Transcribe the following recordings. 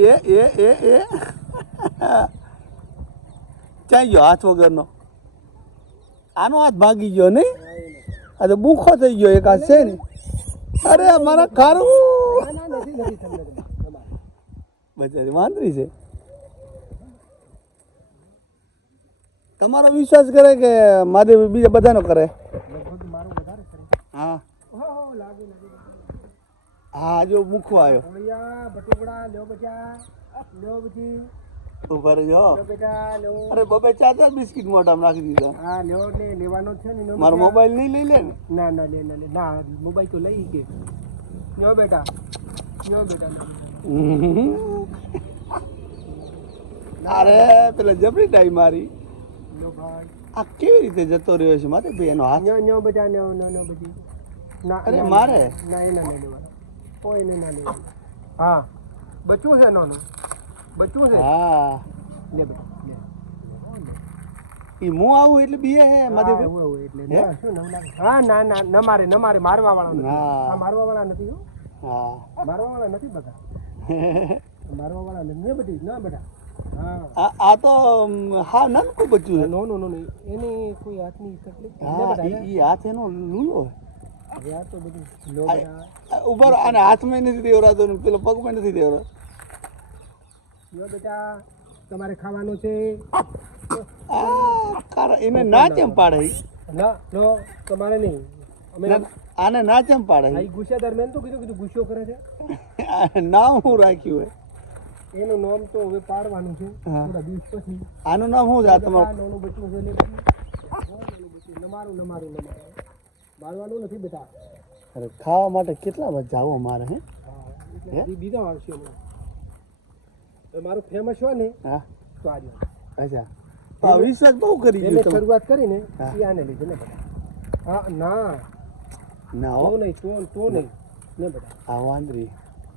એ એ એ એ. ક્યાં ગયો હાથ વગરનો? આનો હાથ ભાગી ગયો નહીં? આ તો બુખો થઈ ગયો એક હાથ છે ને? અરે મારા ખારું. બચારી વાંદરી છે. તમારો વિશ્વાસ કરે કે મહાદેવ બીજા બધાનો કરે? મારું હા. હો જો મૂકવા આવ્યો. ઓળિયા બટુકડા લ્યો બચા લ્યો પછી. ઊભા લ્યો અરે બબે ચાચા બિસ્કિટ મોઢામાં નાખી દીધા. હા લ્યો ને લેવાનો છે ને મારો મોબાઈલ નહીં લઈ લે ને? ના ના લે ના લે. ના મોબાઈલ તો લઈ કે. લ્યો બેટા. લ્યો બેટા. અરે પેલા જબરી ડાઈ મારી. આ કેવી રીતે જતો રહ્યો છે મારે ભાઈ એનો હાથ? લ્યો લ્યો બેટા લ્યો લ્યો લ્યો બધી ના અરે મારે. ના એના નહીં લેવાનો. કોઈ નહીં ના લેવાનું હા. બચ્યું છે નાનું? બચ્યું છે? હા. લે બેટા લે. એ હું આવું એટલે બીએ હે મારે હું એવું એટલે શું નવું લાગે? હા ના ના ન મારે ન મારે મારવા વાળા નથી. હા મારવા વાળા નથી હો. હા. મારવા વાળા નથી બધા મારવા વાળા નથી. ને બધી ના બેટા. હા. આ આ તો હા નાનકું બચ્ચું છે. નો નો નો નો એની કોઈ હાથની તકલીફ? હા ઈ હાથ એનો લૂલો હે. રહો, આને હાથમાં નથી દેવરાતો પેલો પગમાં નથી દેવરાતો જો બેટા તમારે ખાવાનું છે. એને ના ચેમ પાડે? ના તમારે નહીં. અમે આને ના ચેમ પાડે? ગુસ્સા દરમિયાન તો કીધું કીધું ગુસ્સો કરે છે. નામ હું રાખ્યું હે એનું નામ તો હવે પાડવાનું છે. થોડા દિવસ પછી. આનું નામ શું છે આ તમારું? નાનું બચ્ચું છે. નમારું નમારું નમારું. મારવાનું નથી બેટા. અરે ખાવા માટે કેટલા વાર જાવો મારે હે? હા બીજા આવશે હમણાં મારું ફેમસ હોય ને હા. તો આજે અચ્છા. આ વિશ્વાસ બહુ કરી તમે. શરૂઆત કરીને આને લીધે ને બેટા. હા ના. ના હો. નહીં તો તો નહીં. ને બેટા. આ વાંદરી.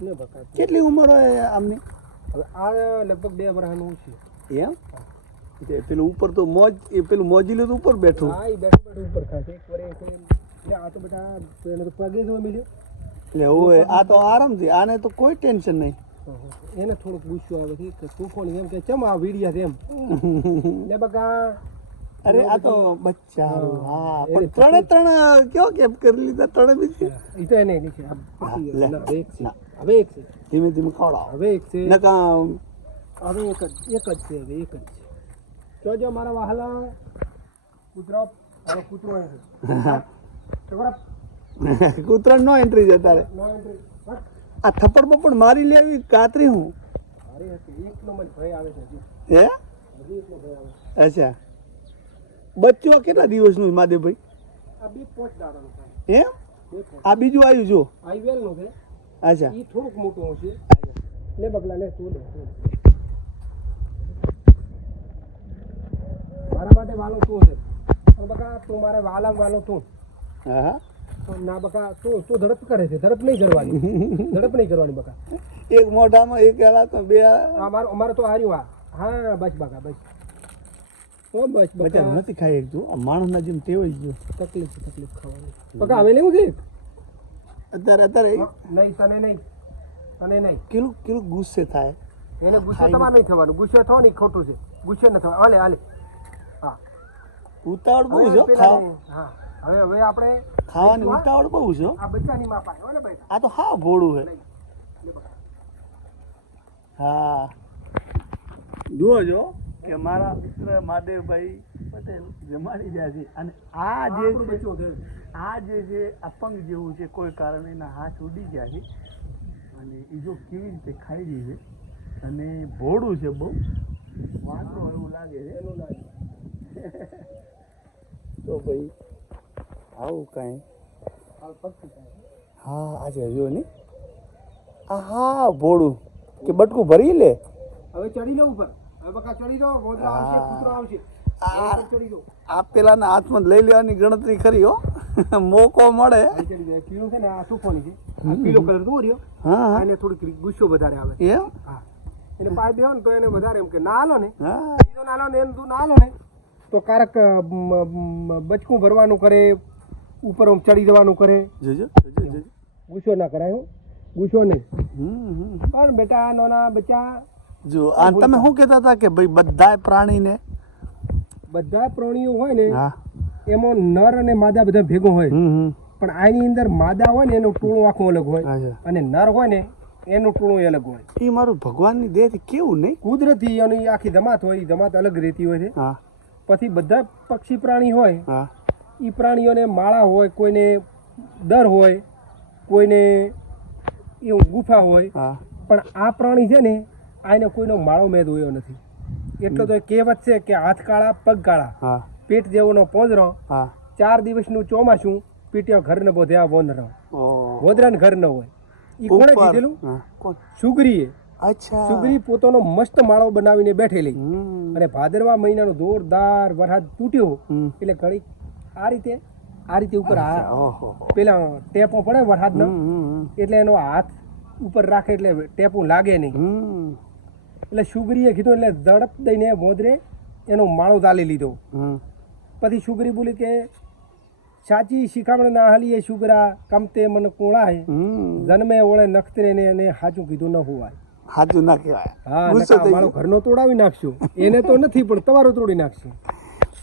ને બકા કેટલી ઉંમર હોય આમની? હવે આ લગભગ બે વર્ષનું છે. એમ? પેલું ઉપર તો મોજ એ પેલું મોજી તો ઉપર બેઠું. હા એ બેઠું બેઠું ઉપર ખાય એક વરે આ તો બેટા એને તો પગે જોવા મળ્યો. એટલે હોય આ તો આરામથી આને તો કોઈ ટેન્શન નહીં. એને થોડુંક ગુસ્સો આવે છે કે તું કોણ? એમ કે ચમ આ વીડિયા છે એમ. ને બકા. અરે આ તો બચ્ચા હા. પણ ત્રણે ત્રણ કયો કરી લીધા ત્રણે બી એ તો એને છે. આ પતી લે. ગયો. ના, હવે એક છે. હવે એક છે. ધીમે ધીમે ખવડાવો. હવે એક છે. નકા હવે એક જ એક જ છે હવે એક જ છે. જો જો મારા વહાલા. કૂતરો હવે કૂતરો છે. કૂતરા નો એન્ટ્રી છે તારે. આ થપ્પડ બપ્પડ મારી લેવી કાતરી હું? છે હે? ભય આવે છે. અચ્છા. બચ્ચો કેટલા દિવસનું છે દાડાનું એમ? આ બીજું આવ્યું જો? છે. અચ્છા. એ થોડુંક મોટું હશે. લે બગલા લે તું મારા માટે વાલો તું છે બકા તું મારે વાલા વાલો હા હા તો. ના બકા તું તું ઝડપ કરે છે. ઝડપ નહીં કરવાની. ઝડપ નહીં કરવાની બકા. એક મોઢામાં એક હાથમાં બે અમારે અમારે તો હાર્યું આ. હા બસ બકા બસ. ઓ બસ બચા નથી ખાઈ આ માણસના જેમ ટેવાઈ ગયો. તકલીફ તકલીફ ખાવાની. બકા હવે લેવું છે અત્યારે અત્યારે નહીં તને નહીં. તને નહીં. કેલું કેલું ગુસ્સે થાય? એને ગુસ્સે તમારે નહીં થવાનું. ગુસ્સે થવાનું ઈ ખોટું છે. ગુસ્સે ન થવા. હાલે હાલે. હા. ઉતાવળ બહુ જો હો. હવે હવે આપણે ખાવાની ઉતાવળ બહુ છે આ બચ્ચાની માં પાડે ને ભાઈ આ તો હા ભોળું છે. હા. જુઓ જો કે મારા મિત્ર મહાદેવભાઈ પટેલ જમાડી રહ્યા છે. અને આ જે છે આ જે છે અપંગ જેવું છે કોઈ કારણે એના હાથ ઉડી ગયા છે. અને એ જો કેવી રીતે ખાઈ રહી છે. અને ભોળું છે બહુ. વાંધો એવું લાગે છે. તો ભાઈ આવું કાંઈ? હાલ. હા આજે હજુ નહીં? આ હા ભોળું. કે બટકું ભરી લે? હવે ચડી લો ઉપર. હવે બકા ચડી લો ગોદરો આવશે કૂતરો આવશે. આ- પેલાના હાથમાં લઈ લેવાની ગણતરી કરી હો. મોકો મળે. પીળું છે ને આ તૂફાની છે. પીળો કલર તો રહ્યો. હા એને થોડીક ગુસ્સો વધારે આવે. એમ? હા. એને પાય બેહો ને તો એને વધારે એમ કે ના હાલો ને. હા. ના નાલો ને એને તું ના હાલો ને. તો કારક બચકું ભરવાનું કરે ઉપર આમ ચડી જવાનું કરે. જોજો ગુસ્સો ના કરાય હો. ગુસ્સો નહીં. પણ બેટા નાના બચ્ચા જો આ તમે શું કહેતા હતા કે ભાઈ બધાય પ્રાણીને? બધા પ્રાણીઓ હોય ને એમાં નર અને માદા બધા ભેગો હોય. પણ આની અંદર માદા હોય ને એનું ટોળું આખું અલગ હોય. અને નર હોય ને એનું ટોળું અલગ હોય. એ મારું ભગવાનની દેહ કેવું નહીં? કુદરતી એની આખી ધમાત હોય એ ધમાત અલગ રહેતી હોય છે. હા. પછી બધા પક્ષી પ્રાણી હોય હા. એ પ્રાણીઓને માળા હોય કોઈને દર હોય કોઈને એવું ગુફા હોય પણ આ પ્રાણી છે ને આને કોઈનો માળો મેદ હોયો નથી. એટલો તો કહેવત છે કે હાથ કાળા પગ કાળા પેટ જેવોનો પોંજરો ચાર દિવસનું ચોમાસું પીટ્યો ઘર ને બોધ્યા વોંદરો ઓ. વોદરાને ઘર ન હોય. એ કોણે કીધેલું? સુગરીએ. અચ્છા. સુગરી પોતાનો મસ્ત માળો બનાવીને બેઠેલી. અને ભાદરવા મહિનાનો જોરદાર વરસાદ તૂટ્યો. એટલે ઘડી આ રીતે આ રીતે ઉપર પેલા ટેપો પડે વરસાદનો એટલે એનો હાથ ઉપર રાખે એટલે ટેપું લાગે નહીં. એટલે સુગરીએ કીધું એટલે ઝડપ દઈને મોદરે એનો માળો ચાલી લીધો. પછી સુગરી બોલી કે સાચી શિખામણ ના હાલીએ સુગરા કમતે મન કોળા હે જન્મે ઓળે નખતરે ને એને સાચું કીધું ન હોવાય. સાચું ના કહેવાય. હા મારો ઘરનો તોડાવી નાખશું. એને તો નથી પણ તમારો તોડી નાખશે.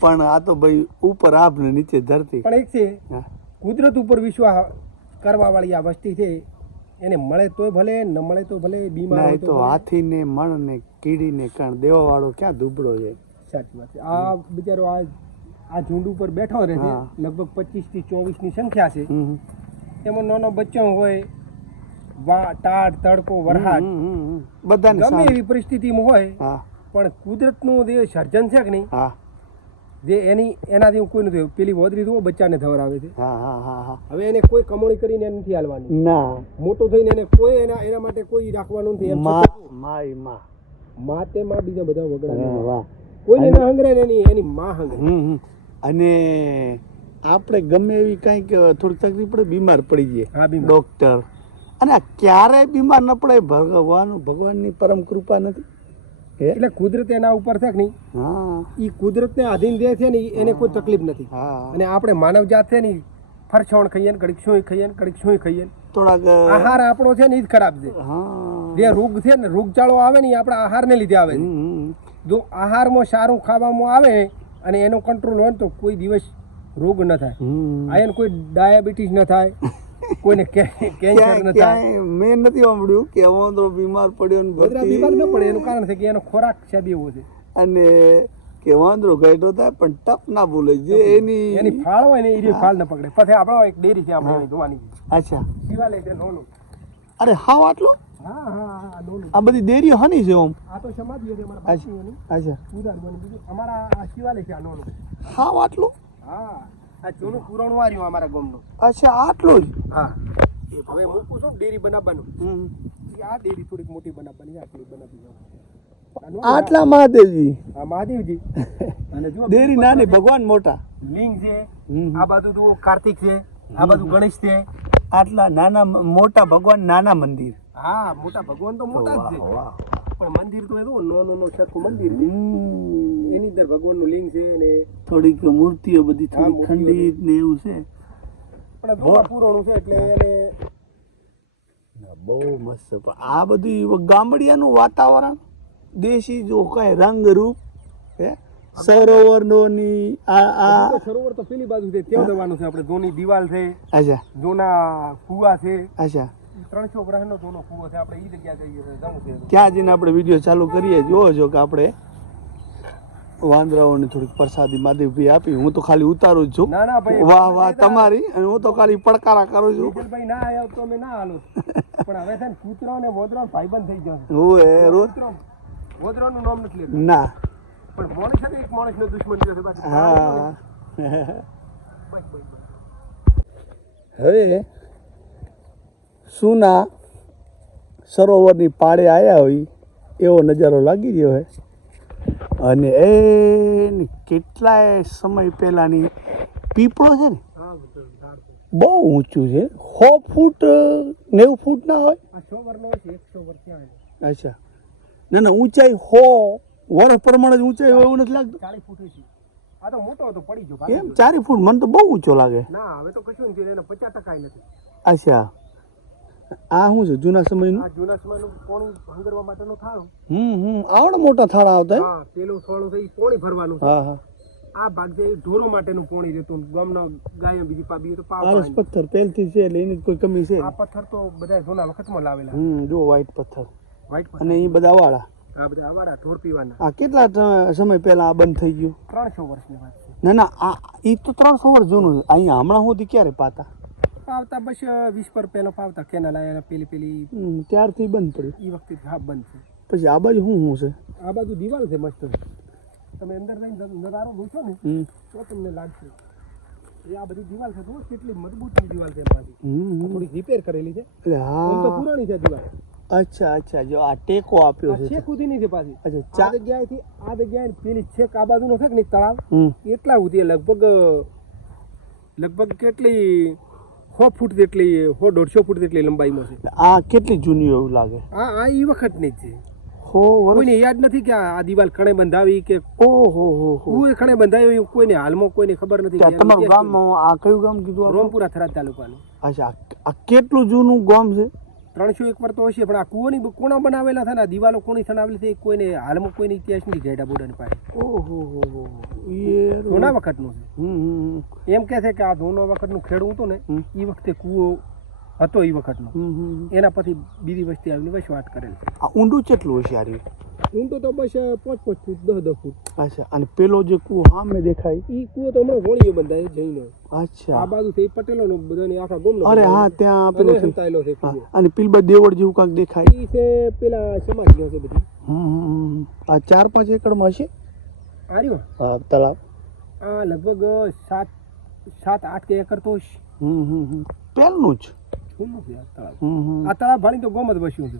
પણ આ તો ભાઈ ઉપર આપ ને નીચે ધરતી. પણ એક છે કુદરત ઉપર વિશ્વાસ કરવા વાળી આ વસ્તી છે એને મળે તો ભલે ન મળે તો ભલે બીમાર હોય તો હાથી ને મણ ને કીડી ને કણ દેવા વાળો ક્યાં દુબળો છે? સાચી વાત છે. આ બિચારો આ આ ઝુંડ ઉપર બેઠો રહે છે લગભગ પચીસથી ચોવીસની સંખ્યા છે. એમાં નાનો બચ્ચો હોય વા ટાઢ તડકો વરસાદ બધા. બધાને ગમે એવી પરિસ્થિતિમાં હોય પણ કુદરતનું જે સર્જન છે કે નહીં હા. જે એની એનાથી કોઈ નથી પેલી વોદરી તો બચ્ચાને ધવરાવે છે. હા હા હા હા. હવે એને કોઈ કમોણી કરીને એને નથી હાલવાની. ના. મોટું થઈને એને કોઈ એના એના માટે કોઈ રાખવાનું નથી. એમ મા માય મા. તે માં બીજા બધા વગડા કોઈને ના હંગરે એની એની માં હંગરે. અને આપણે ગમે એવી કંઈક થોડીક તકલીફ પડે બીમાર પડી જઈએ. હા બી ડોક્ટર. અને ક્યારેય બીમાર ન પડે ભગવાન ભગવાનની પરમ કૃપા નથી. હે? એટલે કુદરત એના ઉપર છે નહીં? એ એ કુદરતને આધીન જે છે ને એને કોઈ તકલીફ નથી. અને આપણે માનવ જાત છે ને ઈ ફરછોણ ખાઈએ ને કડીક શું ખાઈએ ને ઘડીક શું ખાઈએ થોડાક આહાર આપણો છે ને એ જ ખરાબ છે. જે રોગ છે ને રોગચાળો આવે ને એ આપણા આહારને લીધે આવે. જો આહારમાં સારું ખાવામાં આવે અને એનો કંટ્રોલ હોય ને તો કોઈ દિવસ રોગ ન થાય. આયન કોઈ ડાયાબિટીસ ન થાય. કોઈને કેન્સર ન થાય. મેં નથી સાંભળ્યું કે વાંદરો બીમાર પડ્યો ને ભરતી- બીમાર ન પડે એનું કારણ છે કે એનો ખોરાક સાહેબ એવો છે અને કે વાંદરો ગયડો થાય પણ ટપ ના બોલે જે એની એની ફાળ હોય ને એની ફાળ ન પકડે. પછી આપણો એક ડેરી છે આપણે જોવાની અચ્છા. શિવાલય છે નાનું. અરે હાવ આટલો? હા હા હા આ બધી ડેરીઓ હની છે ઓમ. આ તો સમાધિ છે અમારા અચ્છા અમારા શિવાલય છે આ નાનું. હાવ આટલું? હા. આ જૂનું પુરાણું વાર્યું અમારા ગામનું. અચ્છા આટલું જ? હા. હવે મૂકું છું ડેરી બનાવવાનું. હમ. આ ડેરી થોડીક મોટી બનાવવાની આટલી બનાવી આ આટલા મહાદેવજી? આ મહાદેવજી. અને જો ડેરી નાની ભગવાન મોટા. લિંગ છે. આ બાજુ જુઓ કાર્તિક છે આ બાજુ ગણેશ છે. આટલા નાના મોટા ભગવાન નાના મંદિર. હા મોટા ભગવાન તો મોટા જ છે. પણ મંદિર તો એવું નો નાનું નો સરખું મંદિર છે. એની અંદર ભગવાનનું લિંગ છે અને થોડીક મૂર્તિઓ બધી થોડી ખંડિત ને એવું છે. પણ પુરાણું છે એટલે એને બહુ મસ્ત. પણ આ બધું ગામડિયાનું વાતાવરણ દેશી જો કઈ રંગ રૂપ હે? સરોવરની આ આ સરોવર તો પેલી બાજુ છે ત્યાં જવાનું છે આપણે. જૂની દિવાલ છે અચ્છા. જૂના કુવા છે. અચ્છા. ત્રણસો ગ્રહનો જૂનો કુવો છે આપણે એ જગ્યા જઈએ જવું છે. ત્યાં જઈને આપણે વીડિયો ચાલુ કરીએ જોવો છો કે આપણે વાંદરાઓને થોડીક પ્રસાદી માધવભાઈ આપી. હું તો ખાલી ઉતારું જ છું. ના ના ભાઈ વાહ વાહ તમારી. અને હું તો ખાલી પડકારા કરું છું. ભાઈ ના આવ્યો તો અમે ના હાલું પણ હવે છે ને કૂતરો ને વોદરો ભાઈબંધ થઈ ગયો હું એ રોજ? વોદરો નું નામ નથી લેતું. ના. પણ માણસ ને એક માણસનો દુશ્મન થયો છે હા. હવે સુના સરોવરની પાળે આવ્યા હોય એવો નજારો લાગી રહ્યો છે. અને એ કેટલાય સમય પહેલાંની પીપળો છે ને હા. બહુ ઊંચું છે. સો ફૂટ નેવું ફૂટ ના હોય. અચ્છા. ના ના ઊંચાઈ સો વર્ષ પ્રમાણે જ ઊંચાઈ હોય એવું નથી લાગતું? ચાલીસ ફૂટ આ તો મોટો હતો પડી ગયો એમ ચારે ચારી ફૂટ? મને તો બહુ ઊંચો લાગે. ના હવે તો કશું નથી એને પચાસ ટકા નથી. અચ્છા. આ શું છે જૂના સમયનું? આ જૂના સમયનું પોણી હંગરવા માટેનું થાળ. હમ હમ આવડે મોટા થાળા આવતા? હા પેલું થોડું થઈ પોણી ભરવાનું હા હા. આ ભાગ જે ઢોરો માટેનું પોણી રહેતું ગામના ગાયો બીજી પાબી તો પાવ આરસ પથ્થર પહેલથી છે એટલે એની કોઈ કમી છે આ પથ્થર તો બધા જૂના વખતમાં લાવેલા. હમ જો વ્હાઈટ પથ્થર. વ્હાઈટ અને એ બધા વાળા. આ બધા આવાડા ઢોર પીવાના. આ કેટલા સમય પહેલા આ બંધ થઈ ગયું? ત્રણસો વર્ષની વાત છે. ના ના આ એ તો ત્રણસો વર્ષ જૂનું છે. અહીંયા હમણાં સુધી ક્યારે પાતા? પાવતા બસ વીસ પર પહેલો પાવતા કેનાલ આયા પેલી પેલી ત્યારથી બંધ પડ્યું. એ વખતે હા બંધ છે. પછી આ બાજુ શું શું છે? આ બાજુ દિવાલ છે મસ્ત. તમે અંદર જઈને ન- નજારો જોશો ને તો તમને લાગશે. એ આ બધી દિવાલ છે કેટલી મજબૂત દિવાલ છે એમાંથી. થોડી રિપેર કરેલી છે. એટલે આમ તો પુરાણી છે દિવાલ. અચ્છા અચ્છા જો આ ટેકો આપ્યો છે. છેક સુધીની છે પાછી. અચ્છા ચાર જગ્યાએથી આ જગ્યાએ પેલી છેક આ બાજુનો છે નહીં તળાવ? એટલા સુધી લગભગ લગભગ કેટલી સો ફૂટ જેટલી સો દોઢસો ફૂટ જેટલી લંબાઈમાં છે. આ કેટલી જૂની એવું લાગે? આ આ એ વખતની જ છે. હો કોઈને યાદ નથી કે આ દિવાલ કણે બંધાવી કે ઓહો હો હો. એ કણે બંધાવી કોઈને હાલમાં કોઈને ખબર નથી તમારું ગામ આ કયું ગામ કીધું? રોમપુરા થરાદ તાલુકાનું. અચ્છા આ કેટલું જૂનું ગામ છે? ત્રણસો એક પર તો હશે પણ આ કુવાની કોના બનાવેલા છે ને આ દિવાલો કોની થનાવેલી છે એ કોઈને હાલમાં કોઈને ઇતિહાસ નથી ગેડા બોડાની પાસે. ઓહો હો એ જૂના વખતનું છે. એમ કે છે કે આ જૂનો વખતનું ખેડવું હતું ને એ વખતે કૂવો હતો એ વખતનો. હમ હમ એના પછી બીજી વસ્તી આવીને વસવાટ કરેલ. છે આ ઊંડું કેટલું હશે આ? ઊંડો તો બસ પાંચ પાંચ ફૂટ દસ દસ ફૂટ. અચ્છા અને પેલો જે કૂવો સામે દેખાય? એ કૂવો તો હમણાં વળીએ બંધાય જઈને. અચ્છા. આ બાજુ થઈ પટેલો નો બધાને આખા ગોમનો અરે હા ત્યાં પેલો છે. છે અને પેલી દેવળ જેવું કાંક દેખાય? એ છે પેલા સમાજનો છે બધી. હમ. આ ચાર પાંચ એકડમાં હશે? આ રહ્યો? હા તળાવ. આ લગભગ સાત સાત આઠ કે એકર તો. હમ હમ પહેલું જ. આ તળાવ. આ તળાવ ભાણી તો ગોમ જ વસ્યું છે.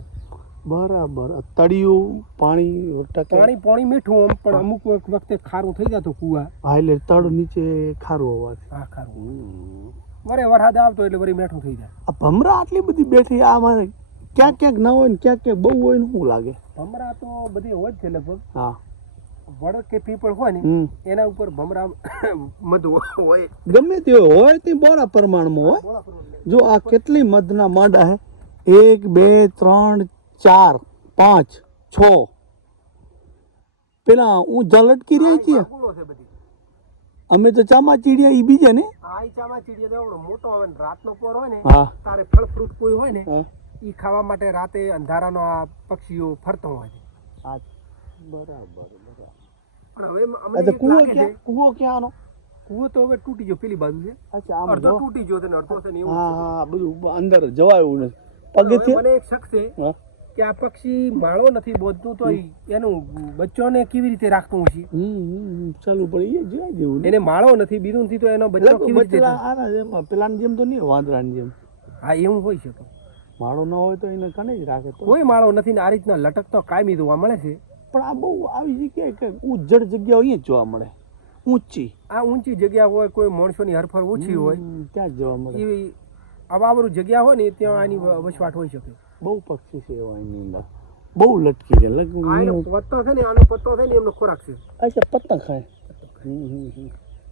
બરાબર. તળિયું પાણી પાણી પાણી મીઠું આમ પણ અમુક વખ- વખતે ખારું થઈ જતું કુવા. હા એટલે તળ નીચે ખારું અવાજ હા ખારું વરે વરસાદ આવતો એટલે વળી મીઠું થઈ જાય. આ ભમરા આટલી બધી બેઠી આ મારે ક્યાંક ક્યાંક ના હોય ને ક્યાંક ક્યાંક બહુ હોય ને શું લાગે? ભમરા તો બધી હોય જ છે લગભગ. હા. વડ કે પીપળ હોય ને એના ઉપર ભમરા મધ હોય. ગમે તે હોય તે બોરા પ્રમાણમાં હોય. જો આ કેટલી મધના મડ છે એક બે ત્રણ ચાર પાંચ છ. પેલા હું લટકી રહી છીએ અમે તો ચામા ચીડિયા ઈ બીજા ને. આ ચામા ચીડિયો દેવડો મોટો હોય ને રાતનો પોર હોય ને તારે ફળ ફ્રૂટ કોઈ હોય ને હા. ઈ ખાવા માટે રાતે અંધારાનો આ પક્ષીઓ ફરતો હોય છે. બરાબર. પણ હવે અમને આ તો એક કૂવો ક્યાં? કૂવો ક્યાં કૂવો તો હવે તૂટી ગયો પેલી બાજુ છે. અચ્છા આમ અડધો તૂટી ગયો છે ને અડધો છે ને એવું હા હા બધું અંદર જવાય એવું નથી. મને એક શક છે કે આ પક્ષી માળો નથી બોધતું તો એનું બચ્ચોને કેવી રીતે રાખતું હશે. ચાલુ પડી એ જોઈ એને માળો નથી બીજું નથી તો એનો બચ્ચો કેવી રીતે પેલાની જેમ તો નહીં વાંદરાની જેમ. હા એવું હોય શકે. માળો ન હોય તો એને કને જ રાખે. કોઈ માળો નથી ને આ રીતના લટકતો કાયમી જોવા મળે છે. પણ આ બહુ આવી જગ્યાએ કે ઉજ્જડ જગ્યા અહીંયા જ જોવા મળે. ઊંચી. આ ઊંચી જગ્યા હોય કોઈ માણસોની હરફર ઓછી હોય ત્યાં જોવા મળે. એવી અવાવરું જગ્યા હોય ને ત્યાં આની વસવાટ હોઈ શકે. બહુ પક્ષી છે એવા એની અંદર. બહુ લટકી છે. લગ પત્તો છે ને આનો પત્તો છે ને એમનો ખોરાક છે. અચ્છા પતંગ ખાય.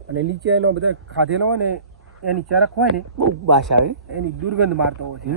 અને નીચે એનો બધા ખાધેલો હોય ને એની ચરક હોય ને બહુ બાસ આવે. એની દુર્ગંધ મારતો હોય છે.